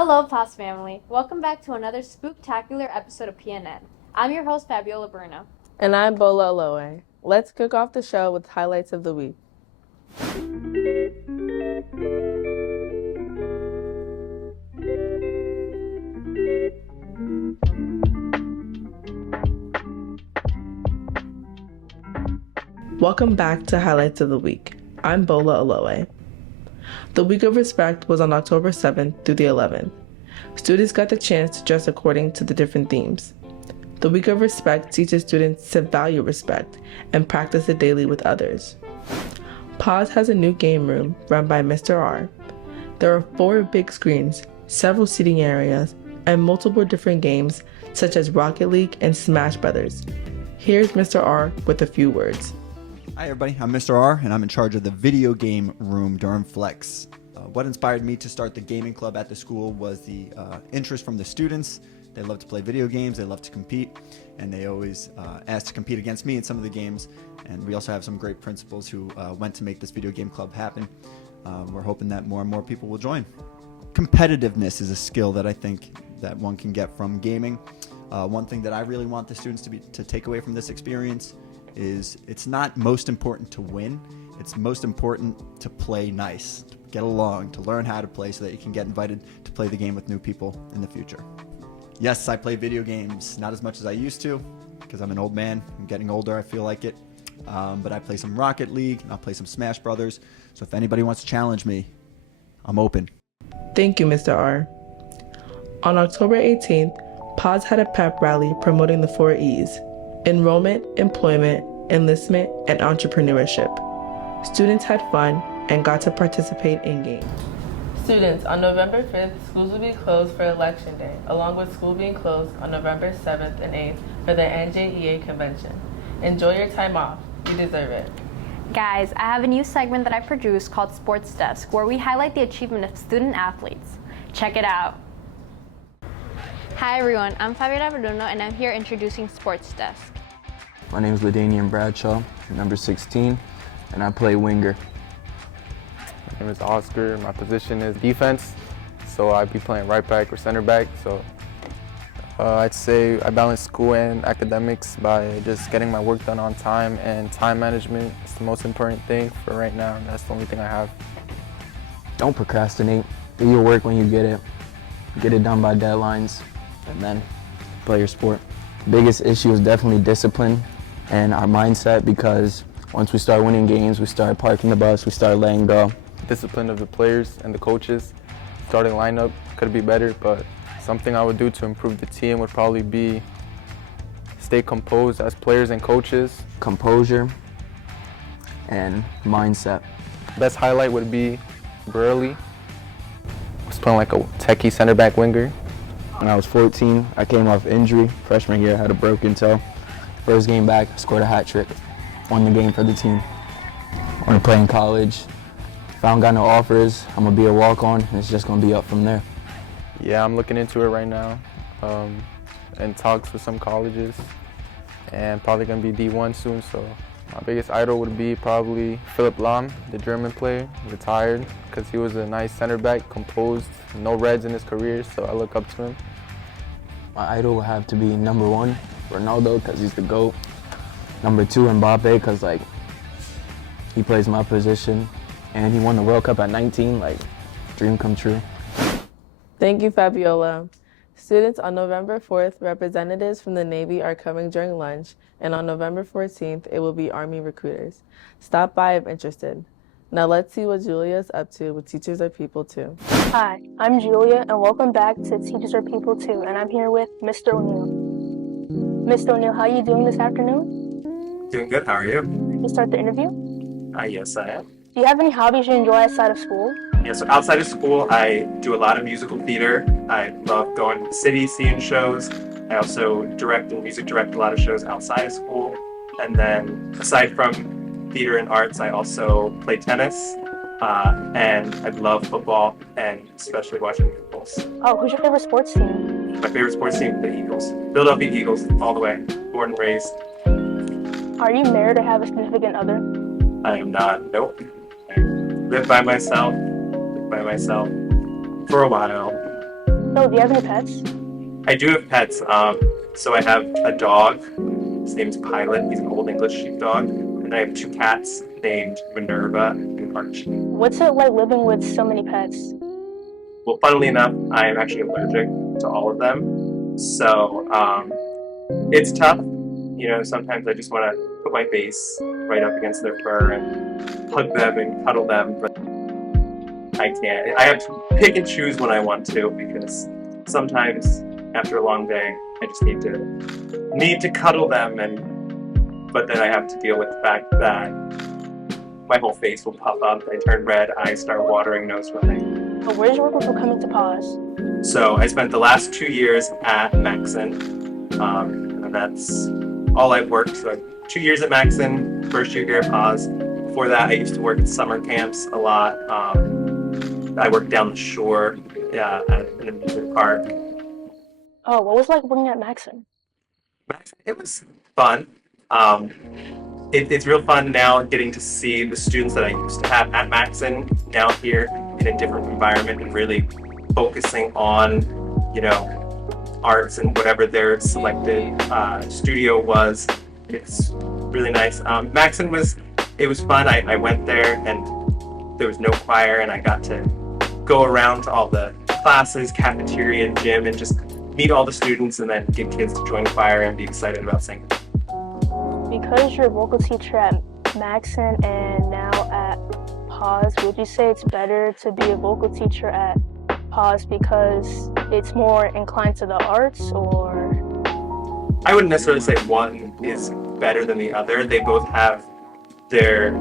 Hello, POS family. Welcome back to another spooktacular episode of PNN. I'm your host, Fabiola Bruno. And I'm Bola Aloe. Let's kick off the show with highlights of the week. Welcome back to Highlights of the Week. I'm Bola Aloe. The Week of Respect was on October 7th through the 11th. Students got the chance to dress according to the different themes. The Week of Respect teaches students to value respect and practice it daily with others. POS has a new game room run by Mr. R. There are 4 big screens, several seating areas, and multiple different games such as Rocket League and Smash Brothers. Here's Mr. R with a few words. Hi everybody, I'm Mr. R and I'm in charge of the video game room Durham Flex. What inspired me to start the gaming club at the school was the interest from the students. They love to play video games, they love to compete, and they always ask to compete against me in some of the games. And we also have some great principals who went to make this video game club happen. We're hoping that more and more people will join. Competitiveness is a skill that I think that one can get from gaming. One thing that I really want the students to take away from this experience is it's not most important to win, it's most important to play nice, to get along, to learn how to play so that you can get invited to play the game with new people in the future. Yes, I play video games, not as much as I used to, because I'm an old man. I'm getting older, I feel like it. But I play some Rocket League, and I'll play some Smash Brothers. So if anybody wants to challenge me, I'm open. Thank you, Mr. R. On October 18th, POS had a pep rally promoting the 4 E's: enrollment, employment, enlistment, and entrepreneurship. Students had fun and got to participate in games. Students, on November 5th, schools will be closed for Election Day, along with school being closed on November 7th and 8th for the NJEA convention. Enjoy your time off. You deserve it. Guys, I have a new segment that I produced called Sports Desk, where we highlight the achievement of student athletes. Check it out. Hi everyone, I'm Fabiola Bruno and I'm here introducing Sports Desk. My name is Ladanian Bradshaw, number 16, and I play winger. My name is Oscar. My position is defense, so I'd be playing right back or center back. So I'd say I balance school and academics by just getting my work done on time, and time management is the most important thing for right now, and that's the only thing I have. Don't procrastinate. Do your work when you get it. Get it done by deadlines, and then play your sport. Biggest issue is definitely discipline and our mindset, because once we start winning games, we start parking the bus, we start letting go. Discipline of the players and the coaches. Starting lineup could be better, but something I would do to improve the team would probably be stay composed as players and coaches. Composure and mindset. Best highlight would be Burley. I was playing like a techie center back winger. When I was 14, I came off injury. Freshman year, I had a broken toe. First game back, I scored a hat trick. Won the game for the team. I want to play in college. If I don't got no offers, I'm going to be a walk-on, and it's just going to be up from there. Yeah, I'm looking into it right now, in talks with some colleges, and probably going to be D1 soon. So my biggest idol would be probably Philipp Lahm, the German player, retired, because he was a nice center back, composed, no reds in his career, so I look up to him. My idol would have to be number 1, Ronaldo, because he's the GOAT. Number 2, Mbappe, because he plays my position, and he won the World Cup at 19, dream come true. Thank you, Fabiola. Students, on November 4th, representatives from the Navy are coming during lunch, and on November 14th, it will be Army recruiters. Stop by if interested. Now let's see what Julia's up to with Teachers Are People Too. Hi, I'm Julia, and welcome back to Teachers Are People Too, and I'm here with Mr. O'Neill. Mr. O'Neill, how are you doing this afternoon? Doing good. How are you? You start the interview? Yes, I am. Do you have any hobbies you enjoy outside of school? Yeah, so outside of school, I do a lot of musical theater. I love going to the city, seeing shows. I also direct and music direct a lot of shows outside of school. And then aside from theater and arts, I also play tennis. And I love football, and especially watching the Eagles. Oh, who's your favorite sports team? My favorite sports team, the Eagles. Philadelphia Eagles, all the way. Born and raised. Are you married or have a significant other? I am not. Nope. I live by myself for a while. So, do you have any pets? I do have pets. So I have a dog. His name's Pilot. He's an Old English sheepdog. And I have 2 cats named Minerva and Archie. What's it like living with so many pets? Well, funnily enough, I am actually allergic to all of them. So it's tough. You know, sometimes I just want to put my face right up against their fur and hug them and cuddle them, but I can't. I have to pick and choose when I want to, because sometimes after a long day, I just need to cuddle them, but then I have to deal with the fact that my whole face will puff up, I turn red, eyes start watering, nose running. So where's your work before coming to Pause? So I spent the last 2 years at Maxon, and that's all I've worked. So 2 years at Maxon, first year here at Pause. Before that, I used to work at summer camps a lot. I worked down the shore in an amusement park. Oh, what was it like working at Maxon? It was fun. It's real fun now getting to see the students that I used to have at Maxon now here in a different environment and really focusing on, you know, arts and whatever their selected studio was. It's really nice. Maxon was fun. I went there and there was no choir, and I got to go around to all the classes, cafeteria, and gym, and just meet all the students and then get kids to join choir and be excited about singing. Because you're a vocal teacher at Maxon and now at Pause, would you say it's better to be a vocal teacher at Pause because it's more inclined to the arts, or? I wouldn't necessarily say one is better than the other. They both have their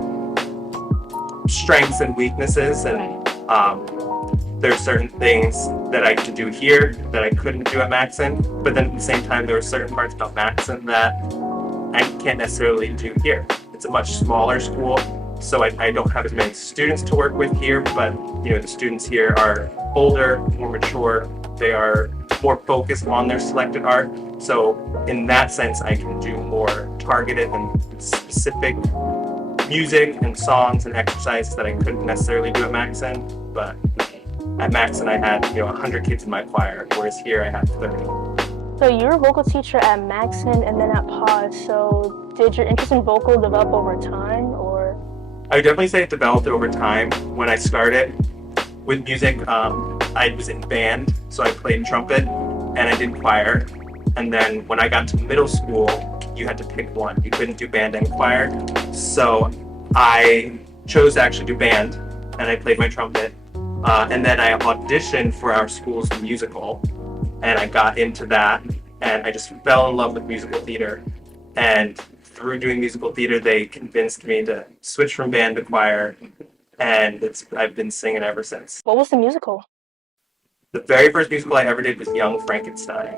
strengths and weaknesses, and there's certain things that I can do here that I couldn't do at Maxon, but then at the same time, there are certain parts about Maxon that I can't necessarily do here. It's a much smaller school, so I don't have as many students to work with here, but you know, the students here are older, more mature, they are more focused on their selected art. So in that sense, I can do more targeted and specific music and songs and exercises that I couldn't necessarily do at Maxon. But at Maxon, I had 100 kids in my choir, whereas here I had 30. So you were a vocal teacher at Maxon and then at Pause. So did your interest in vocal develop over time, or? I would definitely say it developed over time. When I started with music, I was in band, so I played trumpet and I did choir. And then when I got to middle school, you had to pick one. You couldn't do band and choir. So I chose to actually do band, and I played my trumpet. And then I auditioned for our school's musical, and I got into that, and I just fell in love with musical theater. And through doing musical theater, they convinced me to switch from band to choir, and I've been singing ever since. What was the musical? The very first musical I ever did was Young Frankenstein.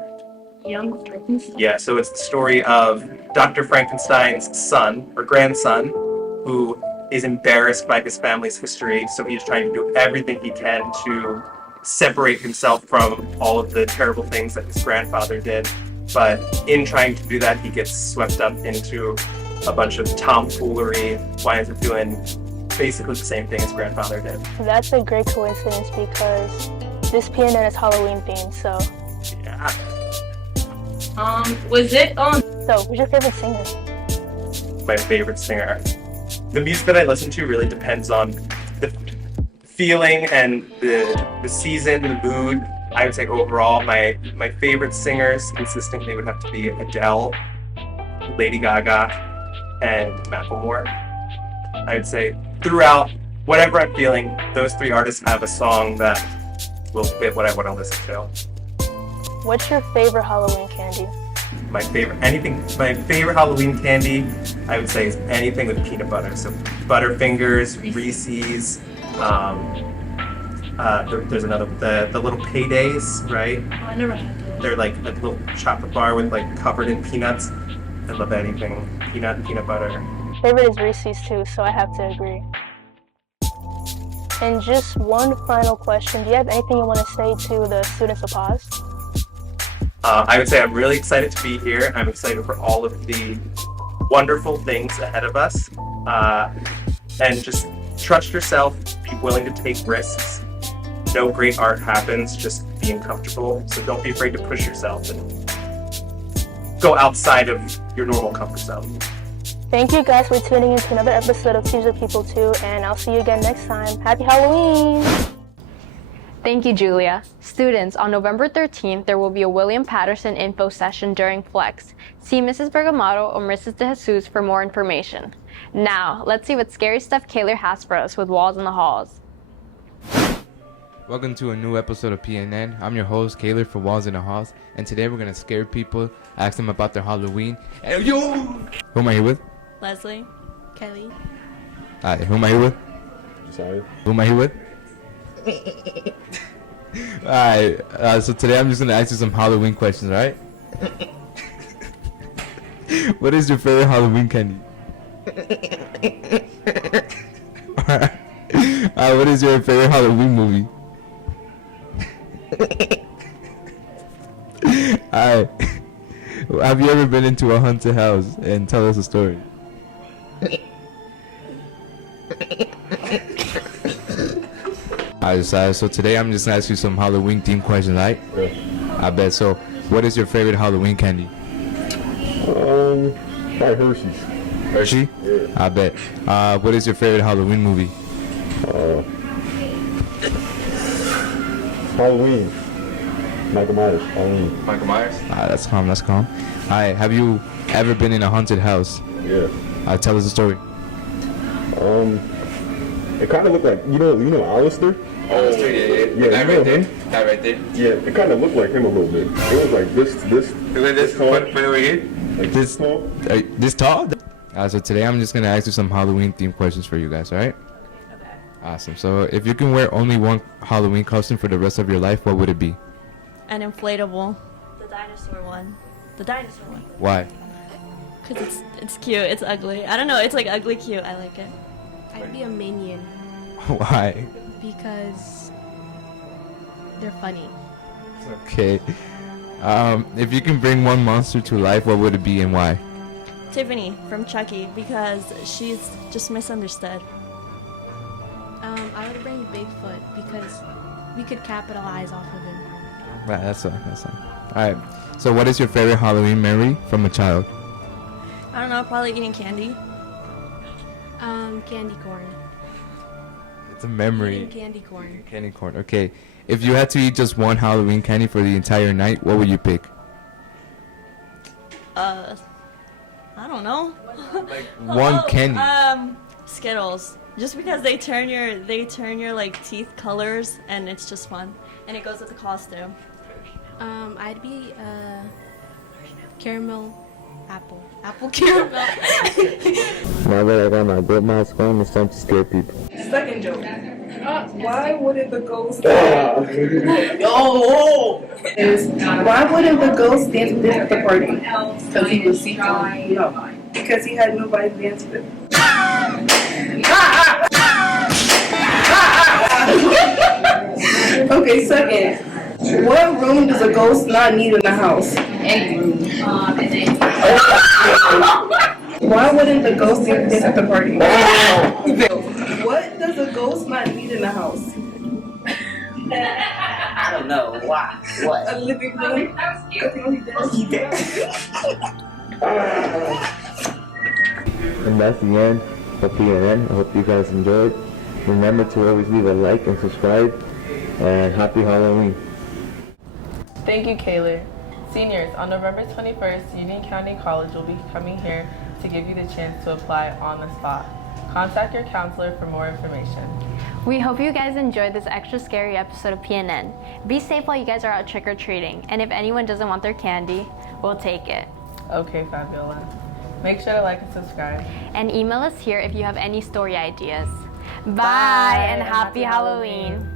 Young Frankenstein? Yeah, so it's the story of Dr. Frankenstein's son, or grandson, who is embarrassed by his family's history, so he's trying to do everything he can to separate himself from all of the terrible things that his grandfather did. But in trying to do that, he gets swept up into a bunch of tomfoolery, winds up doing basically the same thing his grandfather did. That's a great coincidence because this PNN is Halloween themed, so. Yeah. So, who's your favorite singer? My favorite singer. The music that I listen to really depends on the feeling and the season, the mood. I would say overall, my favorite singers consistently would have to be Adele, Lady Gaga, and Macklemore. I would say throughout whatever I'm feeling, those 3 artists have a song that will fit what I want to listen to. What's your favorite Halloween candy? My favorite Halloween candy, I would say, is anything with peanut butter. So Butterfingers, Reese's. There's another, the little Paydays, right? Oh, I never had those. They're like a little chocolate bar with covered in peanuts. I love anything peanut butter. Favorite is Reese's too, so I have to agree. And just one final question. Do you have anything you want to say to the students of Pause? I would say I'm really excited to be here. I'm excited for all of the wonderful things ahead of us. And just trust yourself, be willing to take risks, no great art happens just being comfortable. So don't be afraid to push yourself and go outside of your normal comfort zone. Thank you guys for tuning in to another episode of Teams with People 2, and I'll see you again next time. Happy Halloween! Thank you, Julia. Students, on November 13th, there will be a William Patterson info session during Flex. See Mrs. Bergamato or Mrs. De Jesus for more information. Now, let's see what scary stuff Kaylor has for us with Walls in the Halls. Welcome to a new episode of PNN. I'm your host, Kaylor for Walls in the Halls, and today we're going to scare people, ask them about their Halloween. And yo! Who am I here with? Leslie. Kelly. Alright, who am I here with? Sorry. Who am I here with? Alright, so today I'm just going to ask you some Halloween questions, alright? What is your favorite Halloween candy? What is your favorite Halloween movie? Alright. Have you ever been into a haunted house? And tell us a story. Alright, so today I'm just gonna ask you some Halloween themed questions, right? Yeah. I bet. So, what is your favorite Halloween candy? Like Hershey's. Hershey? Yeah. I bet. What is your favorite Halloween movie? Halloween. Michael Myers. Halloween. Michael Myers? That's calm, that's calm. Alright, have you ever been in a haunted house? Yeah. Tell us a story. It kind of looked like, you know Alistair? Alistair, yeah. Yeah, That you know right there? him? That right there? Yeah, it kind of looked like him a little bit. It was like this tall. Put over here? Like This tall. This tall? So today I'm just gonna ask you some Halloween themed questions for you guys, alright? Okay. Awesome. So if you can wear only one Halloween costume for the rest of your life, what would it be? An inflatable. The dinosaur one. The dinosaur one. Why? Because it's cute. It's ugly. I don't know. It's like ugly cute. I like it. I'd be a minion Why? because they're funny. Okay. If you can bring one monster to life, what would it be and why? Tiffany from Chucky because she's just misunderstood. I would bring Bigfoot because we could capitalize off of him. Right, that's fine. That's fine. Alright. So what is your favorite Halloween memory from a child? I don't know. Probably eating candy. Candy corn. It's a memory. Eating candy corn. Candy corn. Okay. If you had to eat just one Halloween candy for the entire night, what would you pick? I don't know. Like one candy. Skittles. Just because they turn your like teeth colors and it's just fun and it goes with the costume. I'd be caramel apple. Apple caramel. Now that I got my butt mask on, it's time to scare people. Second joke. Why wouldn't the ghost why wouldn't the ghost dance with him at the party? Because he was seeking. No. Because he had nobody to dance with. Okay, second. What room does a ghost not need in the house? Any room. Why wouldn't the ghost dance at the party? What does a ghost not need in the house? I don't know. Why? What? A living room. And that's the end of PNN. I hope you guys enjoyed. Remember to always leave a like and subscribe. And happy Halloween. Thank you, Kaylor. Seniors, on November 21st, Union County College will be coming here to give you the chance to apply on the spot. Contact your counselor for more information. We hope you guys enjoyed this extra scary episode of PNN. Be safe while you guys are out trick-or-treating, and if anyone doesn't want their candy, we'll take it. Okay, Fabiola. Make sure to like and subscribe. And email us here if you have any story ideas. Bye and happy Halloween.